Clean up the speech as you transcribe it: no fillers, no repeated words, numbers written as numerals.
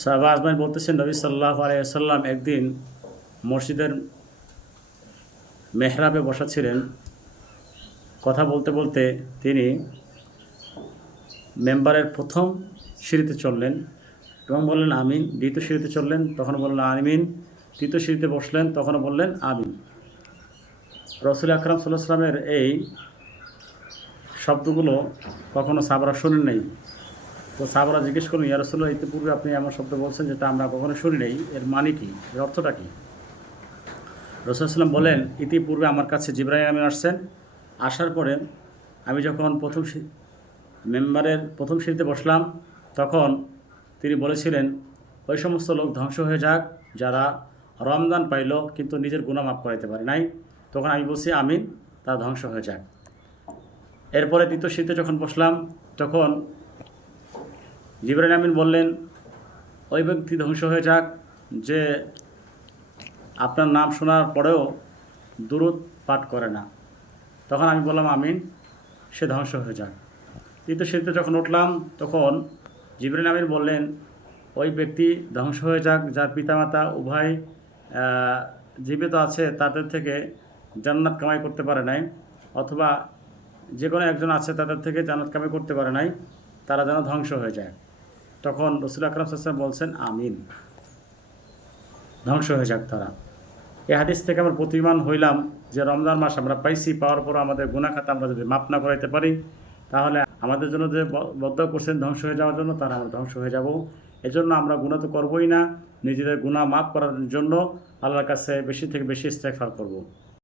সাহাবা আজমাইন বলতেছেন, নবী সাল্লাল্লাহু আলাইহি ওয়াসাল্লাম একদিন মসজিদের মেহরাবে বসা ছিলেন। কথা বলতে বলতে তিনি মেম্বারের প্রথম সিঁড়িতে চললেন এবং বললেন আমিন। দ্বিতীয় সিঁড়িতে চললেন, তখন বললেন আমিন। তৃতীয় সিঁড়িতে বসলেন, তখনও বললেন আমিন। রসুল আকরাম সাল্লাল্লাহু আলাইহি ওয়াসাল্লামের এই শব্দগুলো কখনো সাহাবারা শোনেন নাই। তো সাহাবারা জিজ্ঞেস করলেন, ইয়া রাসূলুল্লাহ, ইতিপূর্বে আপনি এমন শব্দ বলছেন যেটা আমরা কখনো শুনি নাই, এর মানে কি, এর অর্থটা কী? রাসূল সাল্লাল্লাহু আলাইহি ওয়াসাল্লাম বলেন, ইতিপূর্বে আমার কাছে জিবরাইল আমিন আসছেন। আসার পরে আমি যখন মেম্বারের প্রথম সিঁড়িতে বসলাম, তখন তিনি বলেছিলেন, ওই সমস্ত লোক ধ্বংস হয়ে যাক যারা রমজান পাইল কিন্তু নিজের গুনাহ মাফ করাইতে পারে নাই। তখন আমি বলছি আমিন, তারা ধ্বংস হয়ে যাক। এরপরে দ্বিতীয় সিঁড়িতে যখন বসলাম, তখন জিবরাইল আমিন বললেন, ওই ব্যক্তি ধ্বংস হয়ে যাক যে আপনার নাম শোনার পরেও দুরূদ পাঠ করে না। তখন আমি বললাম আমিন, সে ধ্বংস হয়ে যাক। তৃতীয় সিঁড়িতে যখন উঠলাম, তখন জিবরাইল আমিন বললেন, ওই ব্যক্তি ধ্বংস হয়ে যাক যার পিতামাতা উভয় জীবিত আছে, তাদের থেকে জান্নাত কামাই করতে পারে নাই, অথবা যে কোনো একজন আছে তাদের থেকে জান্নাত কামাই করতে পারে নাই, তারা যেন ধ্বংস হয়ে যায়। তখন রাসূল আকরাম সাল্লাল্লাহু আলাইহি ওয়াসাল্লাম বলছেন আমিন, ধ্বংস হয়ে যাক তারা। এই হাদিস থেকে আমরা প্রতিমান হইলাম যে রমজান মাস আমরা পাইছি, পাওয়ার পর আমাদের গুনাহ খাতা আমরা যদি মাপ না করাইতে পারি, তাহলে আমাদের জন্য যে বদ্ধ করছেন ধ্বংস হয়ে যাওয়ার জন্য, তারা আমরা ধ্বংস হয়ে যাব। এজন্য আমরা গুনাহ তো করবোই না, নিজেদের গুনাহ মাফ করার জন্য আল্লাহর কাছে বেশি থেকে বেশি ইস্তেগফার করব।